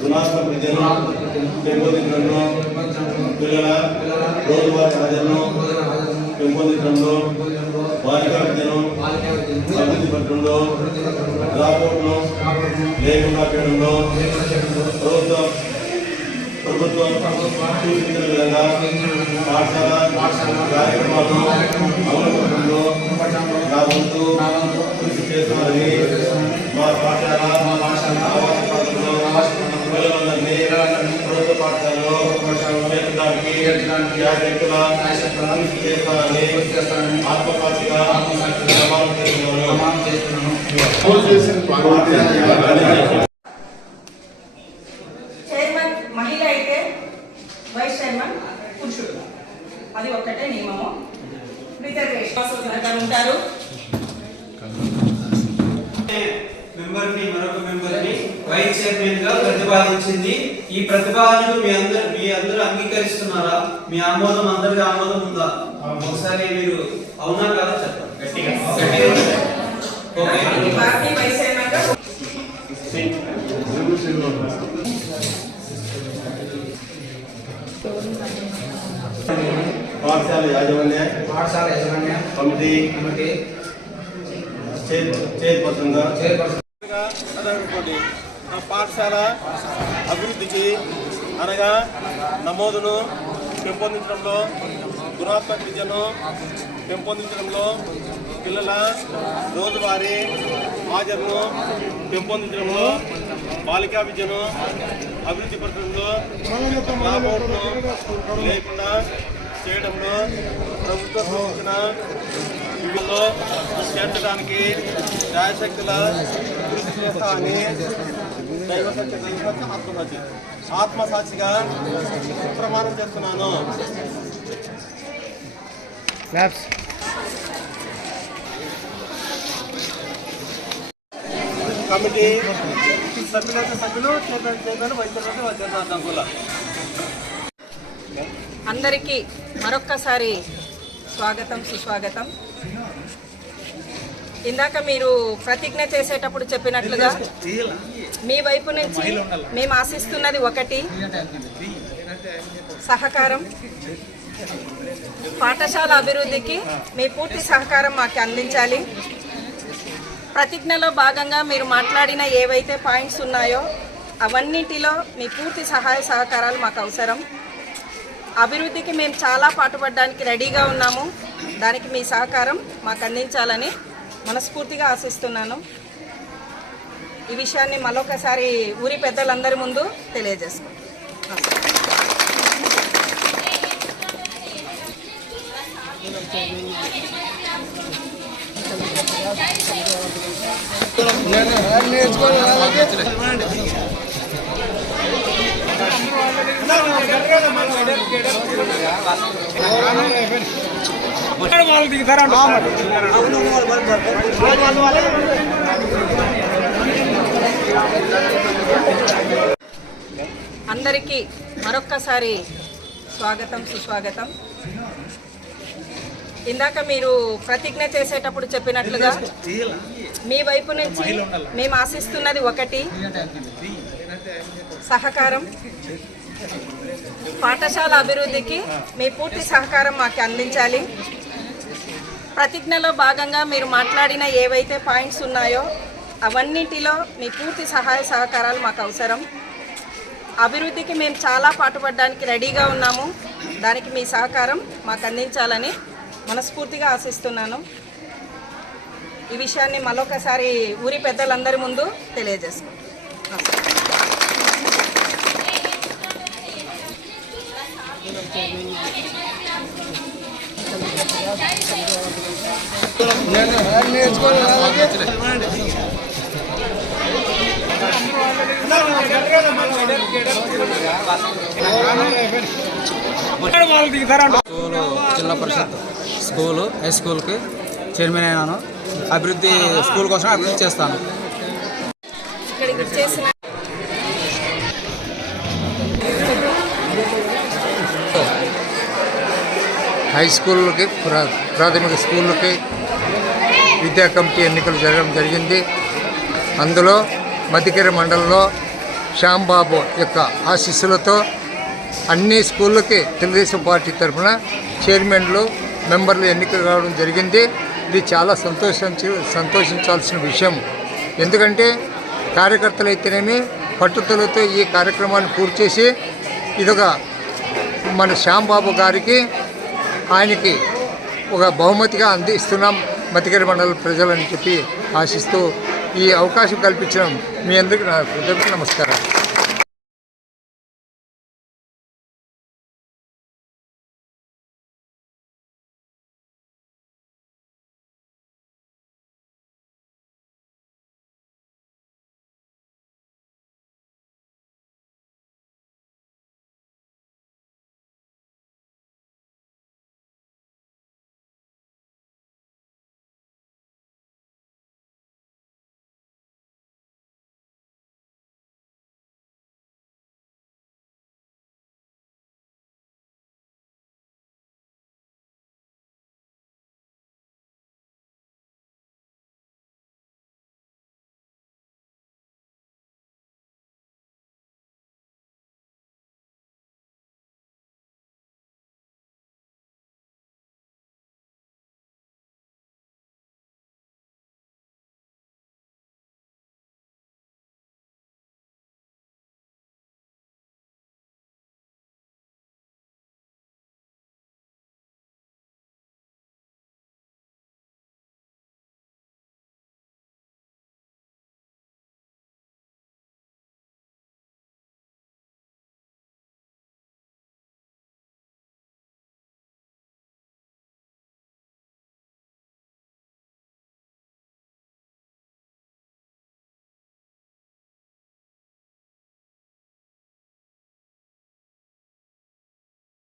గుణాత్మక విద్యను పెంపొందించడంలో పిల్లల రోజువారీ ప్రజలను పెంపొందించడంలో బాలికా విద్యను అభివృద్ధి పట్టడంలో రాపోర్ట్ను లేకుండా చేయడంలో ప్రభుత్వం ప్రభుత్వం సూచించిన విధంగా పాఠశాల కార్యక్రమాలను అమలు పట్టడంలో నా వంతు కృషి చేస్తున్నారని మా పాఠశాల ఆవాస ప్రాంతంలో పిల్లలందరినీ ప్రభుత్వ పాఠశాలలో చేర్చడానికి శాశక్తుల కృషి చేస్తానని ఆత్మసాక్షిగా ప్రమాణం చేస్తున్నాను. చైర్మన్ మహిళ అయితే వైస్ చైర్మన్ పురుషుడు. అది ఒక్కటే నియమము. రిజర్వేషన్. ఉంటారు. మెంబర్ని మరొక మెంబర్ని వైస్ చైర్మన్గా ప్రతిపాదించింది. ఈ ప్రతిపాదనకు మీ అందరు మీ అందరూ అంగీకరిస్తున్నారా? మీ ఆమోదం అందరికి ఆమోదం ఉందా? ఒకసారి మీరు అవునా కాదా చెప్పండి. గట్టిగా. గట్టిగా చెప్పండి. ఓకే. పార్టీ వైస్ చైర్మన్గా పాఠశాల యాజమాన్య పాఠశాల యాజమాన్య కమిటీ కమిటీ. చైర్పర్సన్. ఆ పాఠశాల అభివృద్ధికి అనగా నమోదును పెంపొందించడంలో గుణాత్మక విద్యను పెంపొందించడంలో పిల్లల రోజువారీ హాజరును పెంపొందించడంలో బాలికా విద్యను అభివృద్ధి పరచడంలో రాబోట్ను లేకుండా చేయడంలో ప్రభుత్వ సూచన చేర్చడానికి శాయశక్తుల కృషి చేస్తా అని దైవసత్య ఆత్మసాక్షి ఆత్మసాక్షిగా ప్రమాణం చేస్తున్నాను. కమిటీ సభ్యులైతే సభ్యులు చేపలు వైద్యులైతే వైద్యులు అందరికీ మరొక్కసారి స్వాగతం సుస్వాగతం. ఇందాక మీరు ప్రతిజ్ఞ చేసేటప్పుడు చెప్పినట్లుగా మీ వైపు నుంచి మేము ఆశిస్తున్నది ఒకటి. సహకారం. పాఠశాల అభివృద్ధికి మీ పూర్తి సహకారం మాకు అందించాలి. ప్రతిజ్ఞలో భాగంగా మీరు మాట్లాడిన ఏవైతే పాయింట్స్ ఉన్నాయో అవన్నిటిలో మీ పూర్తి సహాయ సహకారాలు మాకు అవసరం. అభివృద్ధికి మేము చాలా పాటుపడడానికి రెడీగా ఉన్నాము. దానికి మీ సహకారం మాకు అందించాలని మనస్ఫూర్తిగా ఆశిస్తున్నాను. ఈ విషయాన్ని మరొకసారి ఊరి పెద్దలందరి ముందు తెలియజేసుకుంటాం అందరికీ మరొక్కసారి స్వాగతం సుస్వాగతం. ఇందాక మీరు ప్రతిజ్ఞ చేసేటప్పుడు చెప్పినట్లుగా మీ వైపు నుంచి మేము ఆశిస్తున్నది ఒకటి సహకారం. పాఠశాల అభివృద్ధికి మీ పూర్తి సహకారం మాకు అందించాలి. ప్రతిజ్ఞలో భాగంగా మీరు మాట్లాడిన ఏవైతే పాయింట్స్ ఉన్నాయో అవన్నిటిలో మీ పూర్తి సహాయ సహకారాలు మాకు అవసరం. అభివృద్ధికి మేము చాలా పాటుపడడానికి రెడీగా ఉన్నాము. దానికి మీ సహకారం మాకు అందించాలని మనస్ఫూర్తిగా ఆశిస్తున్నాను. ఈ విషయాన్ని మరొకసారి ఊరి పెద్దలందరి ముందు తెలియజేసుకుంటాం school Zilla Parishad school high స్కూల్కి చైర్మన్ అయినాను అభివృద్ధి స్కూల్ కోసం అభివృద్ధి చేస్తాను. హై స్కూల్కి ప్రా- ప్రాథమిక స్కూళ్ళకి విద్యా కమిటీ ఎన్నికలు జరగడం జరిగింది. అందులో మధ్యకిర మండలంలో శ్యాంబాబు యొక్క ఆశీస్సులతో అన్ని స్కూళ్ళకి తెలుగుదేశం పార్టీ తరఫున చైర్మన్లు మెంబర్లు ఎన్నిక కావడం జరిగింది. ఇది చాలా సంతోషించి సంతోషించాల్సిన విషయం. ఎందుకంటే కార్యకర్తలు అయితేనేమి పట్టుదలతో ఈ కార్యక్రమాన్ని పూర్తి చేసి ఇదొక మన శ్యాంబాబు గారికి ఆయనకి ఒక బహుమతిగా అందిస్తున్నాం మతికరి మండల ప్రజలని చెప్పి ఆశిస్తూ ఈ అవకాశం కల్పించడం మీ అందరికీ నా హృదయపూర్వక నమస్కారం